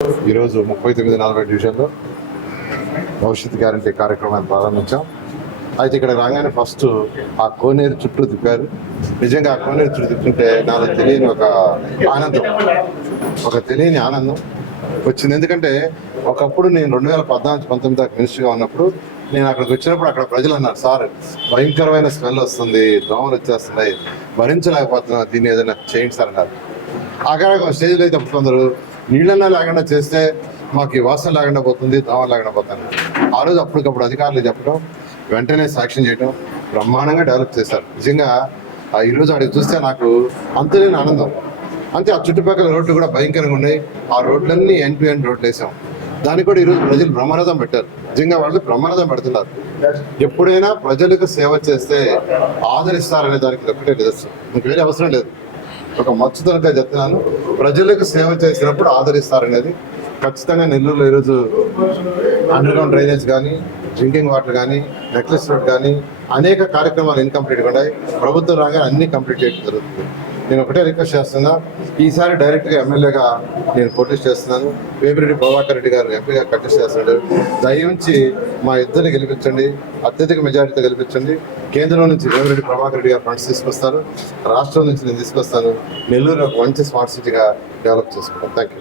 ఈరోజు ముప్పై తొమ్మిది నలభై డివిజన్లో భవిష్యత్ గ్యారంటీ కార్యక్రమాన్ని ప్రారంభించాం. అయితే ఇక్కడ రాగానే ఫస్ట్ ఆ కోనేరు చుట్టూ తిప్పారు. నిజంగా ఆ కోనేరు చుట్టూ తిప్పుంటే నాలో తెలియని ఒక ఆనందం. ఒక తెలియని ఆనందం వచ్చింది. ఎందుకంటే ఒకప్పుడు నేను రెండు వేల పద్నాలుగు పంతొమ్మిది దాకా మినిస్టర్గా ఉన్నప్పుడు నేను అక్కడికి వచ్చినప్పుడు అక్కడ ప్రజలు అన్నారు సార్ భయంకరమైన స్మెల్ వస్తుంది దోమలు వచ్చేస్తున్నాయి భరించలేకపోతున్నాం దీన్ని ఏదైనా చేయండి సార్ అన్నారు. అక్కడ స్టేజ్లో అయితే కొందరు నీళ్ళన్నా లేకుండా చేస్తే మాకు ఈ వాసన లేకుండా పోతుంది దోమ లేకుండా పోతుంది. ఆ రోజు అప్పటికప్పుడు అధికారులు చెప్పడం వెంటనే సాక్ష్యం చేయడం బ్రహ్మాండంగా డెవలప్ చేశారు. నిజంగా ఆ ఈరోజు అడిగి చూస్తే నాకు అంతలేని ఆనందం. అంతే ఆ చుట్టుపక్కల రోడ్లు కూడా భయంకరంగా ఉన్నాయి. ఆ రోడ్లన్నీ ఎండ్ టు ఎండ్ రోడ్లు వేసాం. దానికి కూడా ఈరోజు ప్రజలు బ్రహ్మరథం పెట్టారు. నిజంగా వాళ్ళు బ్రహ్మరథం పెడుతున్నారు. ఎప్పుడైనా ప్రజలకు సేవ చేస్తే ఆదరిస్తారనే దానికి ఒక్కటే ఒకటే నిదర్శనం. ఇంక వేరే అవసరం లేదు. ఒక మచ్చుతనగా చెప్తున్నాను ప్రజలకు సేవ చేసినప్పుడు ఆదరిస్తారనేది ఖచ్చితంగా నెల్లూరులో ఈరోజు అండర్గ్రౌండ్ డ్రైనేజ్ కానీ డ్రింకింగ్ వాటర్ కానీ నెక్లెస్ రోడ్ కానీ అనేక కార్యక్రమాలు ఇన్కంప్లీట్ ఉన్నాయి ప్రభుత్వం రాగానే అన్ని కంప్లీట్ చేయడం జరుగుతుంది. నేను ఒకటే రిక్వెస్ట్ చేస్తున్నా ఈసారి డైరెక్ట్గా ఎమ్మెల్యేగా నేను పోటీ చేస్తున్నాను. వేమిరెడ్డి ప్రభాకర్ రెడ్డి గారు ఎంపీగా కంటెస్ట్ చేస్తున్నాడు దయించి మా ఇద్దరిని గెలిపించండి అత్యధిక మెజారిటీతో గెలిపించండి. కేంద్రం నుంచి రేవరెడ్డి ప్రభాకర్ రెడ్డి గారు ఫండ్స్ తీసుకొస్తారు రాష్ట్రం నుంచి నేను తీసుకొస్తాను. నెల్లూరు ఒక మంచి స్మార్ట్ సిటీగా డెవలప్ చేసుకుంటాను థ్యాంక్ యూ